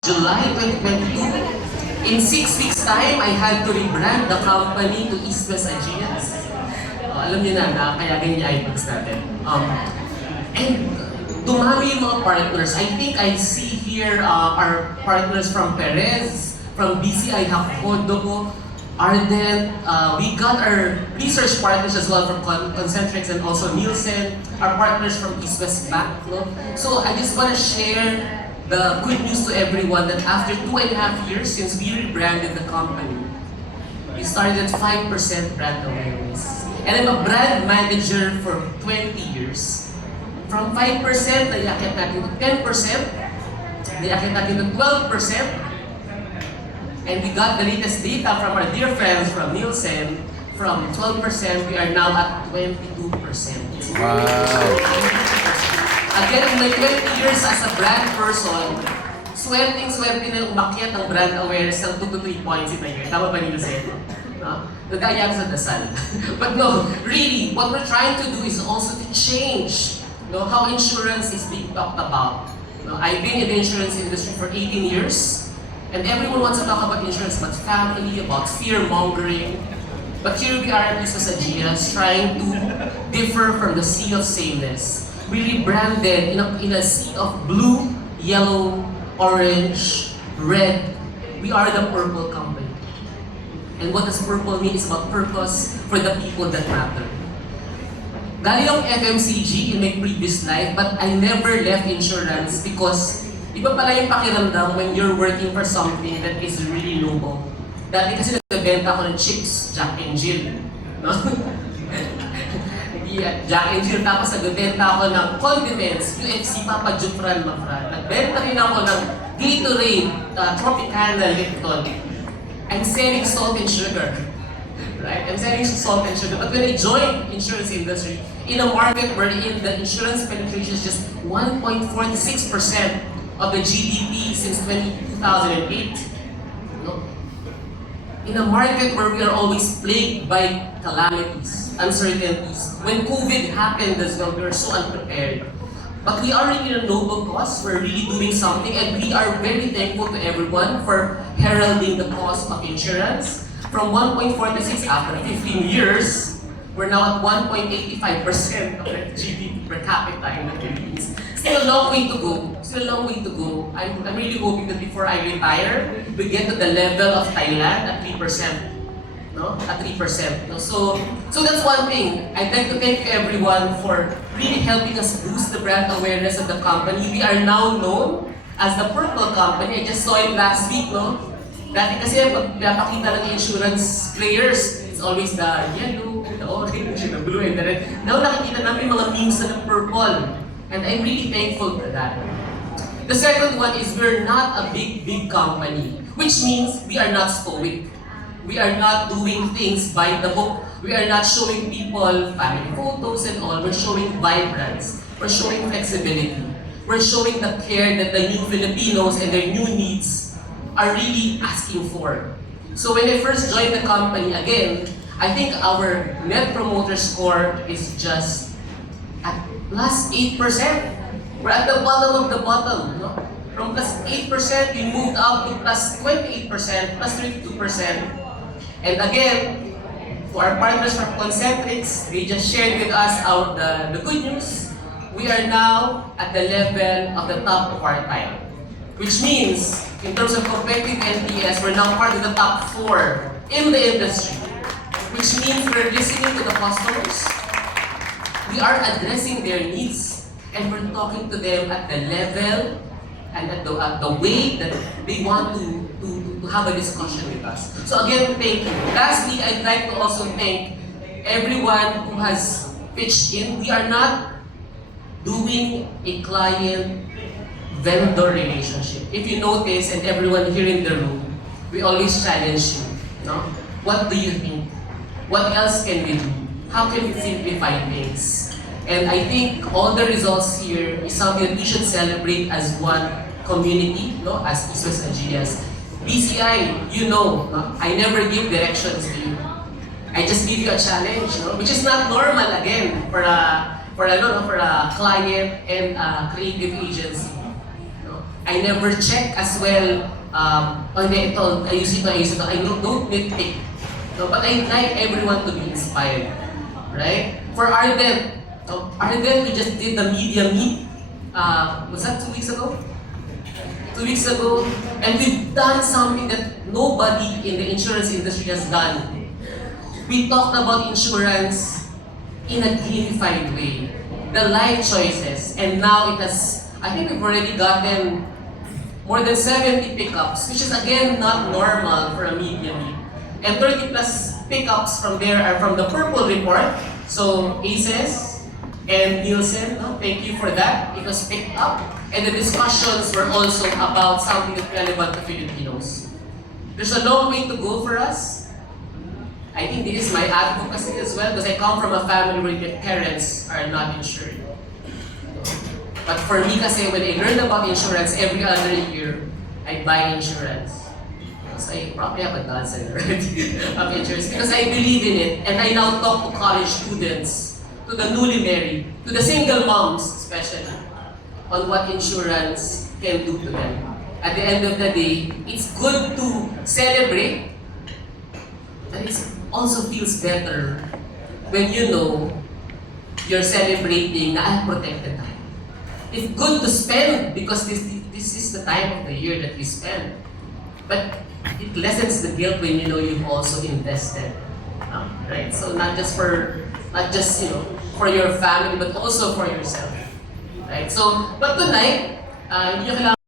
July 2022. In 6 weeks time, I had to rebrand the company to EastWest Ageas. Alam niyo na kaya ganyan yung iBooks natin. And dumami yung mga partners. I think I see here our partners from Perez, from BCI Hakodogo, Ardent. We got our research partners as well from Concentrix and also Nielsen, our partners from EastWest Bank. No? So I just want to share the good news to everyone that after 2.5 years since we rebranded the company, we started at 5% brand awareness. And I'm a brand manager for 20 years. From 5%, naiakit natin to 10%, naiakit natin to 12%, and we got the latest data from our dear friends from Nielsen. From 12%, we are now at 22%. Wow! Again, in my 20 years as a brand person, swerte na umakyat ang brand awareness ng 2 to 3 points in a year. Tama ba nila sa'yo? No? Nagayang sa dasal. But no, really, what we're trying to do is also to change how insurance is being talked about. I've been in the insurance industry for 18 years, and everyone wants to talk about insurance, about family, about fear-mongering. But here we are at EastWest Ageas trying to differ from the sea of sameness. We rebranded in a sea of blue, yellow, orange, red. We are the purple company. And what does purple mean? It's about purpose for the people that matter. Galing akong FMCG in my previous life, but I never left insurance because iba pala yung pakiramdam when you're working for something that is really noble. Dati kasi nagbenta ako ng chips, Jack and Jill. No? Jack and Jill, tapos nagbenta ako ng condiments, UFC, Papa Jufran, Mafran. Nagbenta rin ako ng Gatorade, Tropicana, Lipton. I'm selling salt and sugar. Right? I'm selling salt and sugar. But when I joined insurance industry, in a market wherein the insurance penetration is just 1.46% of the GDP since 2008, in a market where we are always plagued by calamities, uncertainties. When COVID happened as well, we were so unprepared. But we are really a noble cause. We're really doing something, and we are very thankful to everyone for heralding the cause of insurance. From 1.46 after 15 years, we're now at 1.85% of the GDP per capita in the Philippines. Still a long way to go. Still a long way to go. I'm really hoping that before I retire, we get to the level of Thailand at 3%. No? At 3%. No? So that's one thing. I'd like to thank everyone for really helping us boost the brand awareness of the company. We are now known as the Purple Company. I just saw it last week, no? Dati kasi pag pinapakita ng insurance players, it's always the yellow, the orange, the blue, and the red. Now nakikita namin mga memes na ng purple. And I'm really thankful for that. The second one is we're not a big company, which means we are not stoic. We are not doing things by the book. We are not showing people family photos and all. We're showing vibrance. We're showing flexibility. We're showing the care that the new Filipinos and their new needs are really asking for. So when I first joined the company, again, I think our net promoter score is just at plus 8%. We're at the bottom of the bottom. No? From plus 8%, we moved up to plus 28%, plus 32%. And again, to our partners from Concentrix, they just shared with us the good news. We are now at the level of the top quartile. Which means, in terms of competitive NPS, we're now part of the top 4 in the industry. Which means we're listening to the customers. We are addressing their needs, and we're talking to them at the level and at the way that they want to have a discussion with us. So again, thank you. Lastly, I'd like to also thank everyone who has pitched in. We are not doing a client-vendor relationship. If you notice, and everyone here in the room, we always challenge you. No? What do you think? What else can we do? How can we simplify things? And I think all the results here is something that we should celebrate as one community, as EastWest Ageas. BCI, I never give directions to you. I just give you a challenge, which is not normal again for a client and a creative agency. I never check as well, oh hindi, ito, ayusin ito. I don't nitpick. No, but I like everyone to be inspired. Right? For Arden, we just did the media meet, was that 2 weeks ago? 2 weeks ago, and we've done something that nobody in the insurance industry has done. We talked about insurance in a gamified way, the life choices, and now it has, I think we've already gotten more than 70 pickups, which is again not normal for a media meet. And 30 plus pickups from there are from the Purple Report, so ACES and Nielsen, no? Thank you for that. It was picked up. And the discussions were also about something that's relevant to Filipinos. There's a long way to go for us. I think this is my advocacy as well, because I come from a family where the parents are not insured. But for me kasi, when I learned about insurance every other year, I buy insurance. So I probably have a dozen already of insurance because I believe in it. And I now talk to college students, to the newly married, to the single moms especially, on what insurance can do to them. At the end of the day, it's good to celebrate, but it also feels better when you know you're celebrating na I'll protect the time. It's good to spend because this is the time of the year that we spend. But it lessens the guilt when you know you've also invested, right? So not just for your family, but also for yourself, right? So, but tonight, hindi nyo kailangan